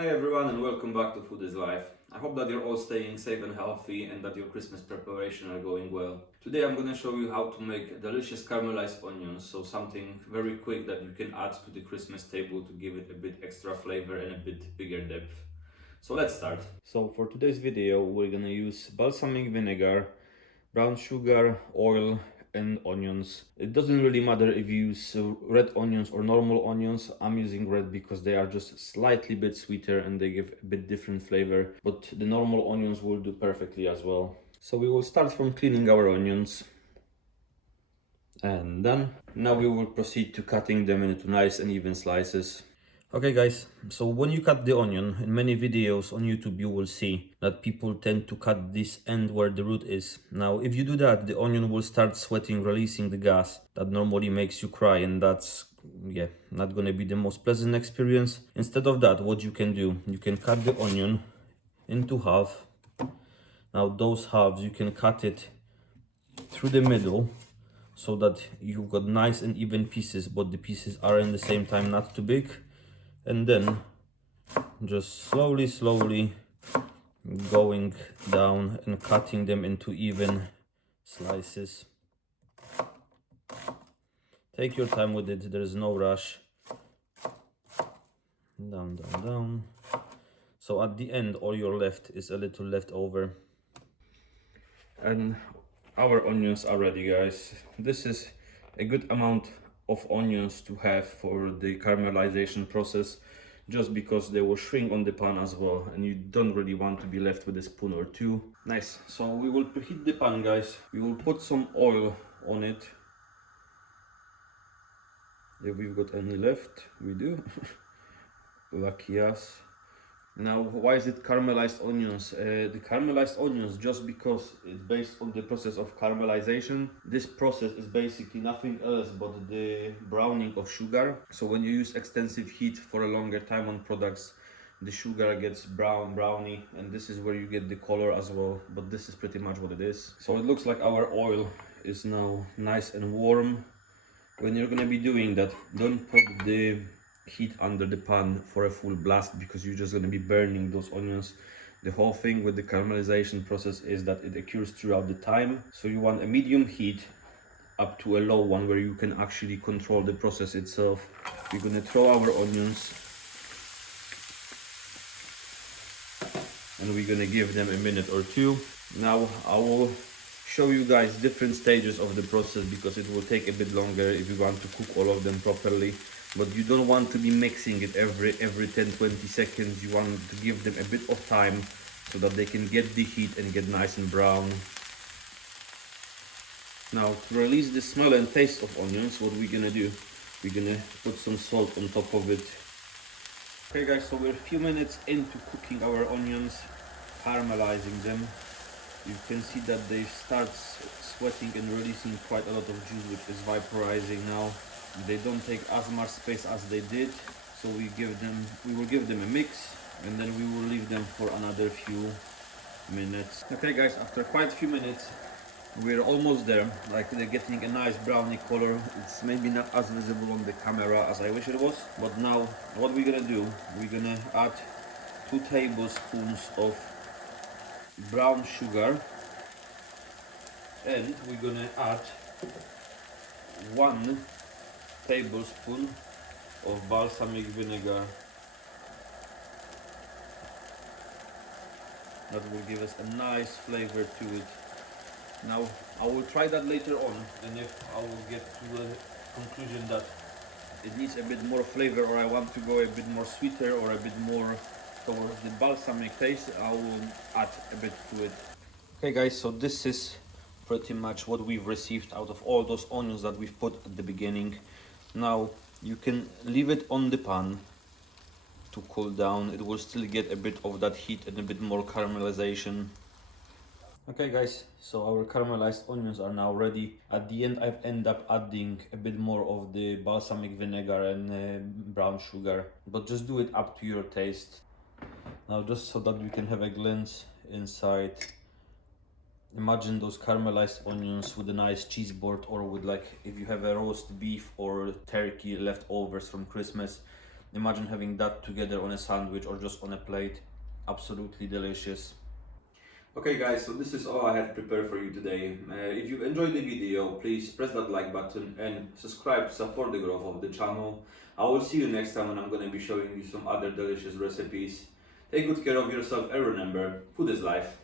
Hi everyone and welcome back to Food is Life. I hope that you're all staying safe and healthy and that your Christmas preparation are going well. Today I'm gonna show you how to make delicious caramelized onions, so something very quick that you can add to the Christmas table to give it a bit extra flavor and a bit bigger depth. So let's start. So for today's video we're gonna use balsamic vinegar, brown sugar, oil, and onions. It doesn't really matter if you use red onions or normal onions. I'm using red because they are just slightly bit sweeter and they give a bit different flavor, but the normal onions will do perfectly as well. So we will start from cleaning our onions. And done. Now we will proceed to cutting them into nice and even slices. Okay guys, so when you cut the onion, in many videos on YouTube you will see that people tend to cut this end where the root is. Now if you do that, the onion will start sweating, releasing the gas that normally makes you cry, and that's not gonna be the most pleasant experience. Instead of that, what you can do, you can cut the onion into half. Now those halves you can cut it through the middle so that you've got nice and even pieces, but the pieces are in the same time not too big. And then just slowly going down and cutting them into even slices. Take your time with it, there is no rush. Down. So at the end all you're left is a little left over. And our onions are ready, guys. This is a good amount of onions to have for the caramelization process, just because they will shrink on the pan as well, and you don't really want to be left with a spoon or two. Nice. So we will preheat the pan, guys. We will put some oil on it. If we've got any left, we do. Lucky us. Now, why is it caramelized onions? The caramelized onions, just because it's based on the process of caramelization. This process is basically nothing else but the browning of sugar. So when you use extensive heat for a longer time on products, the sugar gets browny, and this is where you get the color as well. But this is pretty much what it is. So it looks like our oil is now nice and warm. When you're gonna be doing that, don't put the heat under the pan for a full blast, because you're just going to be burning those onions. The whole thing with the caramelization process is that it occurs throughout the time, so you want a medium heat up to a low one where you can actually control the process itself. We're going to throw our onions and we're going to give them a minute or two. Now I will show you guys different stages of the process, because it will take a bit longer if you want to cook all of them properly. But you don't want to be mixing it every 10-20 seconds. You want to give them a bit of time so that they can get the heat and get nice and brown. Now, to release the smell and taste of onions, what we're gonna do, we're gonna put some salt on top of it. Okay guys, so we're a few minutes into cooking our onions, caramelizing them. You can see that they start sweating and releasing quite a lot of juice, which is vaporizing now. They don't take as much space as they did, so we will give them a mix, and then we will leave them for another few minutes. Okay guys, after quite a few minutes we're almost there. Like, they're getting a nice browny color. It's maybe not as visible on the camera as I wish it was, but now what we're gonna do, we're gonna add 2 tablespoons of brown sugar, and we're gonna add 1 tablespoon of balsamic vinegar. That will give us a nice flavor to it. Now I will try that later on, and if I will get to a conclusion that it needs a bit more flavor, or I want to go a bit more sweeter or a bit more towards the balsamic taste, I will add a bit to it. Okay guys, so this is pretty much what we've received out of all those onions that we've put at the beginning. Now you can leave it on the pan to cool down. It will still get a bit of that heat and a bit more caramelization. Okay guys, so our caramelized onions are now ready. At the end I've ended up adding a bit more of the balsamic vinegar and brown sugar, but just do it up to your taste. Now, just so that you can have a glimpse inside, imagine those caramelized onions with a nice cheese board, or with, like, if you have a roast beef or turkey leftovers from Christmas, Imagine having that together on a sandwich or just on a plate. Absolutely delicious. Okay guys, so this is all I had prepared for you today. If you enjoyed the video, please press that like button and subscribe to support the growth of the channel. I will see you next time when I'm going to be showing you some other delicious recipes. Take good care of yourself and remember, food is life.